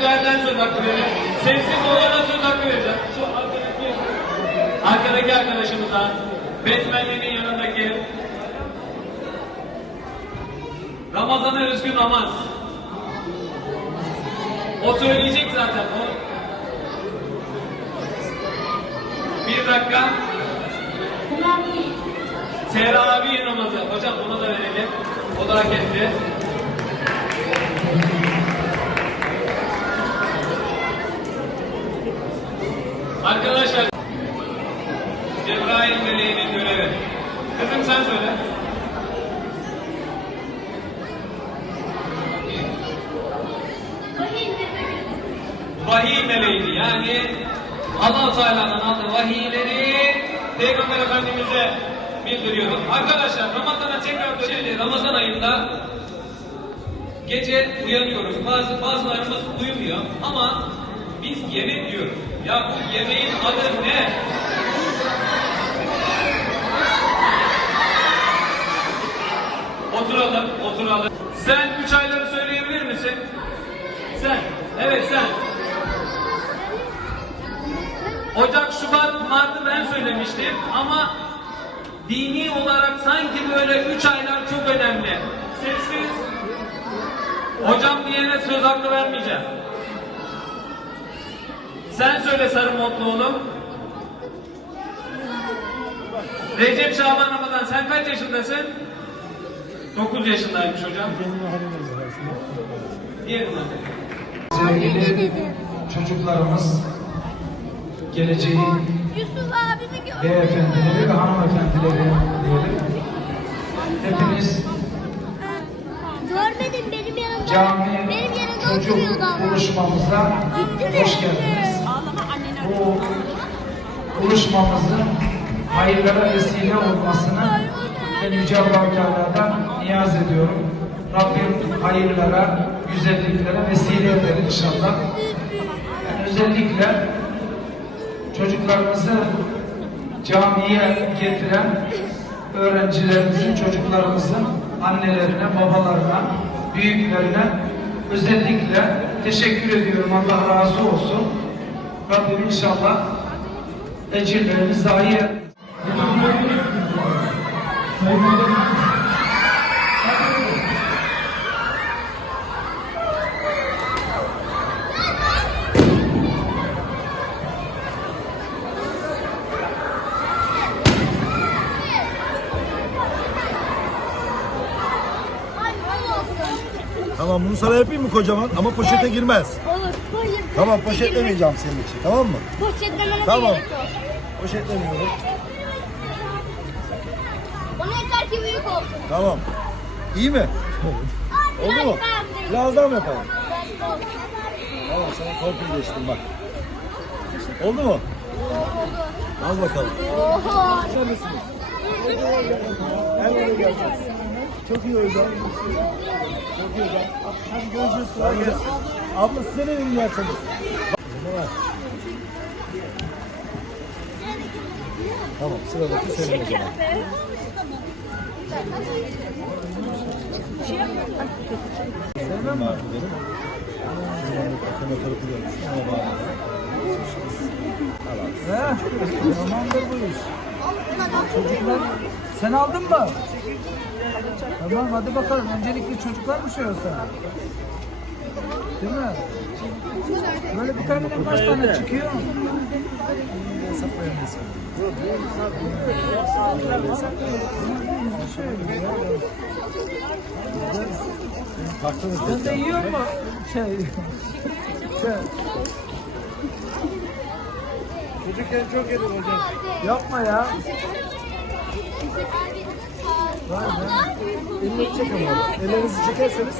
Müdahilden söz hakkı verin. Sessiz olana söz hakkı vereceğim. Şu arkadaki, arkadaki arkadaşımıza, besmellerin yanındaki Ramazan'a özgü namaz. O söyleyecek zaten. O... Bir dakika. Teravih namazı. Hocam onu da verelim. O da hak etti. Cebrail meleğinin görevi. Kızım sen söyle. Vahiy meleğiydi. Yani allah Teala'nın aldığı vahiyleri Peygamber Efendimiz'e bildiriyordu. Arkadaşlar Ramazan'a tekrar dönelim. Ramazan ayında gece uyanıyoruz. Bazı bazılarımız uyumuyor ama biz yemek yiyoruz. Ya bu yemeğin adı ne? Oturalım, oturalım. Sen üç ayları söyleyebilir misin? Sen, evet sen. Ocak, Şubat, Mart'ı ben söylemiştim ama dini olarak sanki böyle üç aylar çok önemli. Sessiz. Hocam diyene söz hakkı vermeyeceğim. Sen söyle sarı modlu oğlum. Recep Şaban Ramazan sen kaç yaşındasın? 9 yaşındaymış hocam. Diğerini Sevgili çocuklarımız, geleceğin Yusuf abimi gördüm. beyefendileri ve hanımefendileri diyelim. Hepiniz Görmedim benim yanımda. cami benim yanımda çocuk buluşmamıza hoş geldiniz. Bu buluşmamızın hayırlara vesile olmasını ben Yüce Allah-u Teala'dan niyaz ediyorum. Rabbim hayırlara, güzelliklere vesile eder inşallah. Yani özellikle çocuklarımızı camiye getiren öğrencilerimizin, çocuklarımızın annelerine, babalarına, büyüklerine özellikle teşekkür ediyorum. Allah razı olsun. Rabbim inşallah. Ay, olsun. Tamam bunu sana yapayım mı kocaman ama poşete girmez. Olur. Hayır. Tamam poşetlemeyeceğim senin için tamam mı? Poşetlemene Tamam. gerek yok. Poşetlemiyorum. Bana yeter ki büyük olsun. Tamam. İyi mi? Oldu mu? Biraz daha mı yapalım? Tamam sana torpil geçtim bak. Oldu mu? Al bakalım. Oho. Buraya geleceğiz. Çok iyi hocam. Çok iyi hocam. Hadi görüşürüz. Kolay gelsin. Abla size ne ürün yerseniz. Tamam sıradaki senin o zaman. Tamamdır bu iş. Çocuklar, sen aldın mı? Tamam hadi bakalım. Öncelikle çocuklar mı şey olsa? Değil mi? Böyle bir taneden kaç tane çıkıyor? Mesela. Taktınız Sen de yiyor mu? Şey, şey, Çocukken çok yedim hocam. yapma ya. Vay be. Elini çek ama. Ellerinizi çekerseniz